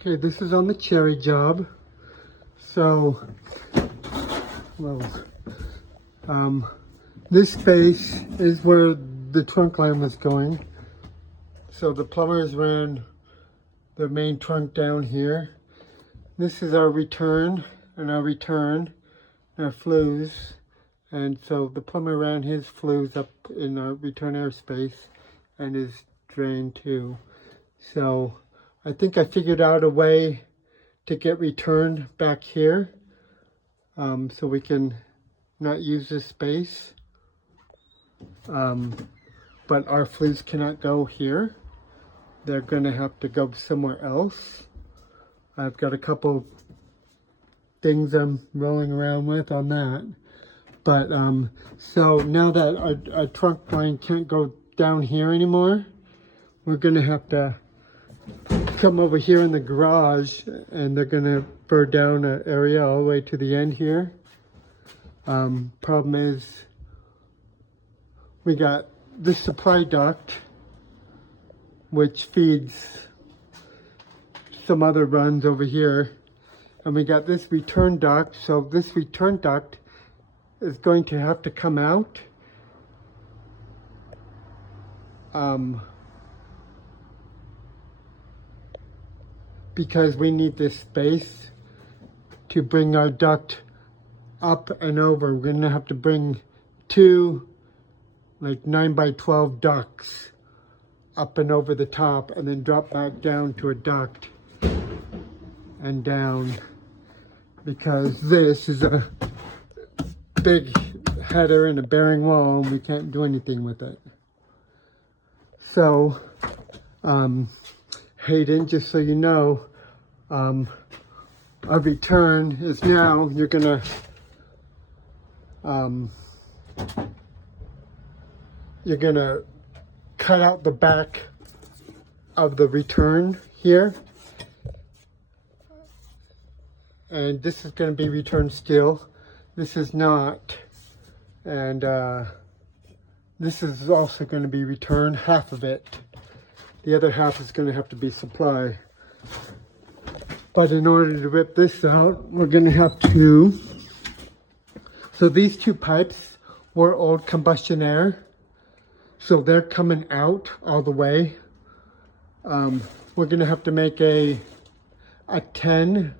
Okay, this is on the cherry job. So, well, this space is where the trunk line was going. So the plumbers ran the main trunk down here. This is our return and our flues. And so the plumber ran his flues up in our return airspace and his drain too. So I think I figured out a way to get return back here, so we can not use this space. But our flues cannot go here. They're gonna have to go somewhere else. I've got a couple things I'm rolling around with on that. But so now that our trunk line can't go down here anymore, we're gonna have to come over here in the garage, and they're gonna burn down an area all the way to the end here. Problem is, we got this supply duct which feeds some other runs over here, and we got this return duct. So this return duct is going to have to come out. Because we need this space to bring our duct up and over. We're gonna have to bring two like 9x12 ducts up and over the top, and then drop back down to a duct and down, because this is a big header and a bearing wall and we can't do anything with it. So Hayden, just so you know, our return is now, you're gonna cut out the back of the return here, and this is going to be return steel. This is not, and this is also going to be return, half of it. The other half is going to have to be supply. But in order to rip this out, we're going to have to, so these two pipes were old combustion air, so they're coming out all the way. We're going to have to make a 10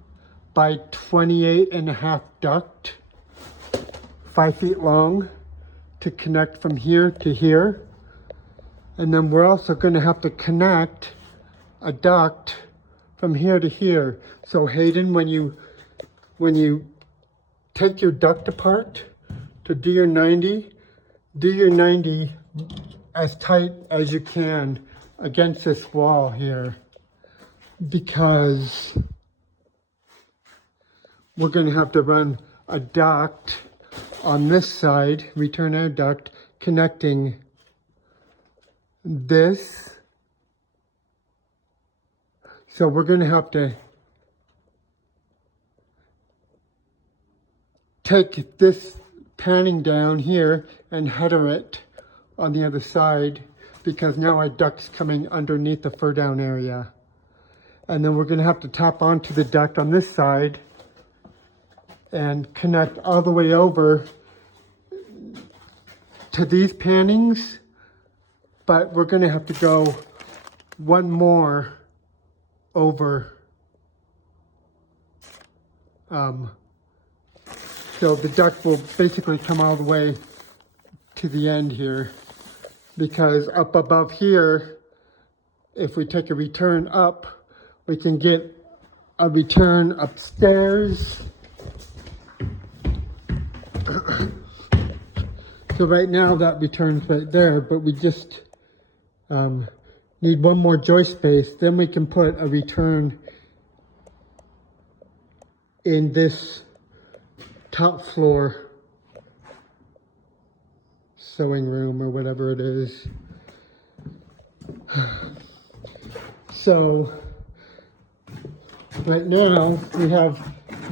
by 28.5 duct, 5 feet long, to connect from here to here. And then we're also going to have to connect a duct from here to here. So Hayden, when you take your duct apart to do your 90 as tight as you can against this wall here, because we're going to have to run a duct on this side, return air duct, connecting this. So we're going to have to take this panning down here and header it on the other side, because now our duct's coming underneath the fur down area. And then we're going to have to tap onto the duct on this side and connect all the way over to these pannings. But we're going to have to go one more over. So the duct will basically come all the way to the end here, because up above here, if we take a return up, we can get a return upstairs. So right now that returns right there, but we just need one more joist space. Then we can put a return in this top floor sewing room or whatever it is. So right now we have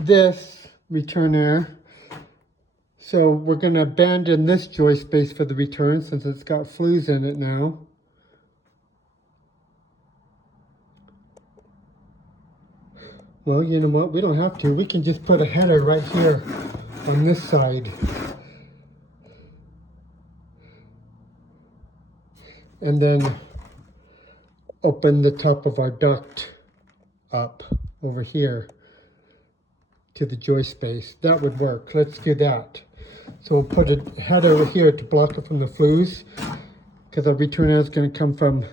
this return air. So we're going to abandon this joist space for the return since it's got flues in it now. Well, you know what? We don't have to. We can just put a header right here on this side. And then open the top of our duct up over here to the joist space. That would work. Let's do that. So we'll put a header over here to block it from the flues, because our return air is going to come from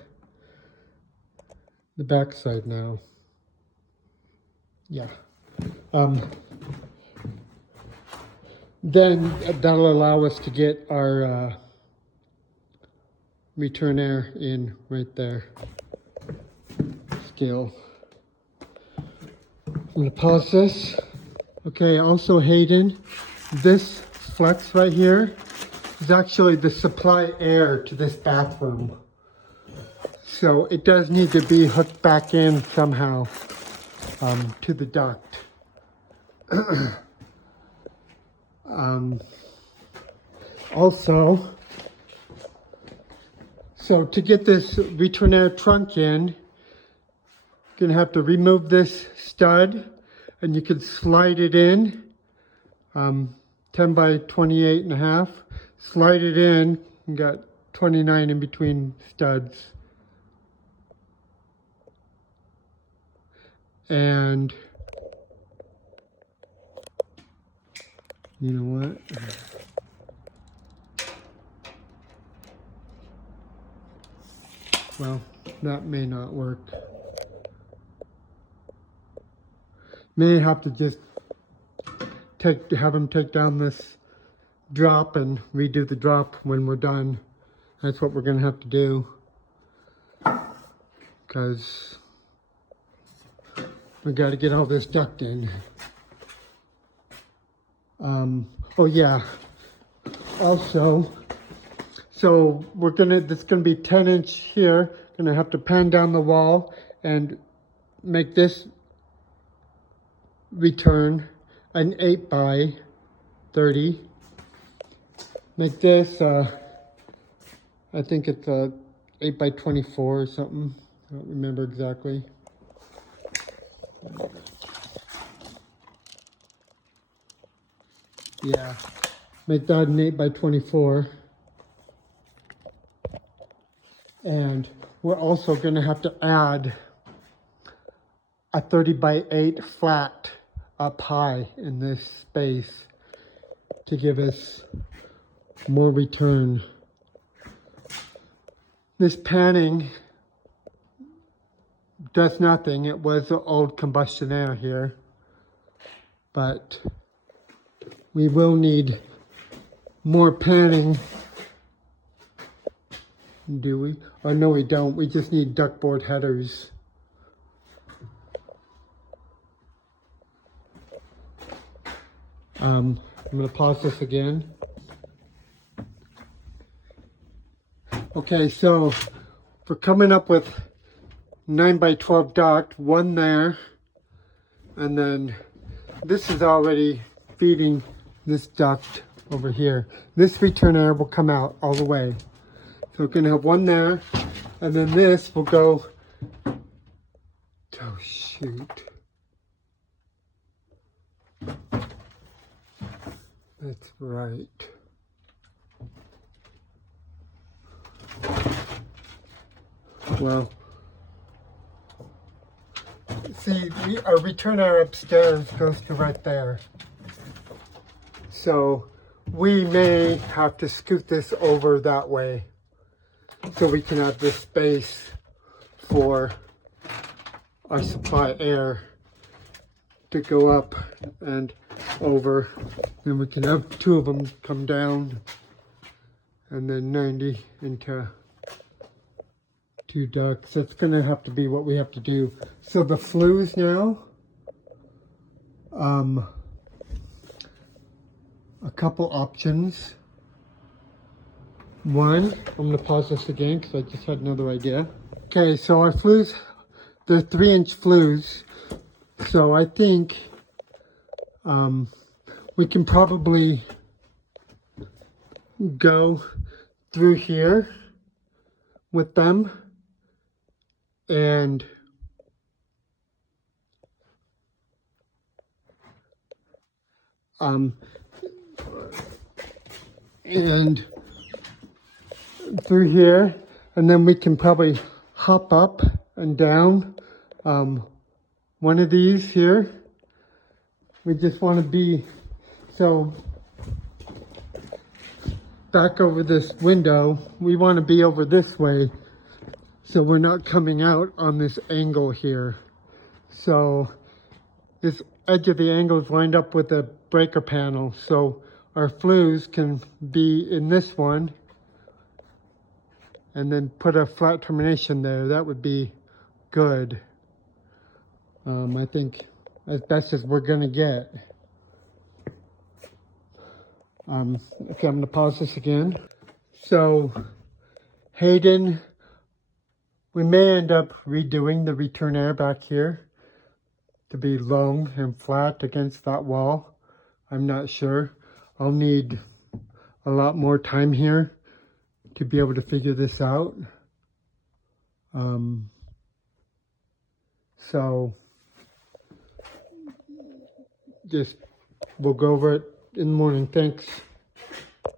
the back side now. Yeah. Then that'll allow us to get our return air in right there. Scale. I'm going to pause this. Okay, also Hayden, this flex right here is actually the supply air to this bathroom. So it does need to be hooked back in somehow to the duct. Also, so to get this return air trunk in, you're gonna have to remove this stud, and you can slide it in, 10 by 28 and a half. Slide it in, you got 29 in between studs. And you know what? Well, that may not work. May have to just have them take down this drop and redo the drop when we're done. That's what we're gonna have to do, because we got to get all this duct in. Oh yeah. Also, so this is gonna be 10-inch here. Gonna have to pan down the wall and make this return an 8 by 30. Make this, I think it's a 8 by 24 or something. I don't remember exactly. Yeah, make that an 8 by 24. And we're also going to have to add a 30 by 8 flat up high in this space to give us more return. This panning does nothing. It was the old combustion air here, but we will need more panning. Do we? Or no, we don't. We just need ductboard headers. I'm going to pause this again. Okay, so we're coming up with 9 by 12 duct, one there, and then this is already feeding this duct over here. This return air will come out all the way. So we're going to have one there, and then this will go, oh shoot. That's right. Well, see, our return air upstairs goes to right there. So we may have to scoot this over that way so we can have this space for our supply air to go up and over. Then we can have two of them come down, and then 90 into 2 ducts. That's going to have to be what we have to do. So the flues now, a couple options. One, I'm going to pause this again because I just had another idea. Okay, so our flues, they're 3-inch flues. So I think we can probably go through here with them and And through here, and then we can probably hop up and down one of these here. We just want to be, so back over this window, we want to be over this way so we're not coming out on this angle here. So this edge of the angle is lined up with the breaker panel, so our flues can be in this one and then put a flat termination there. That would be good. I think as best as we're gonna get. Okay, I'm gonna pause this again. So Hayden, we may end up redoing the return air back here to be long and flat against that wall. I'm not sure. I'll need a lot more time here to be able to figure this out. So just we'll go over it in the morning. Thanks.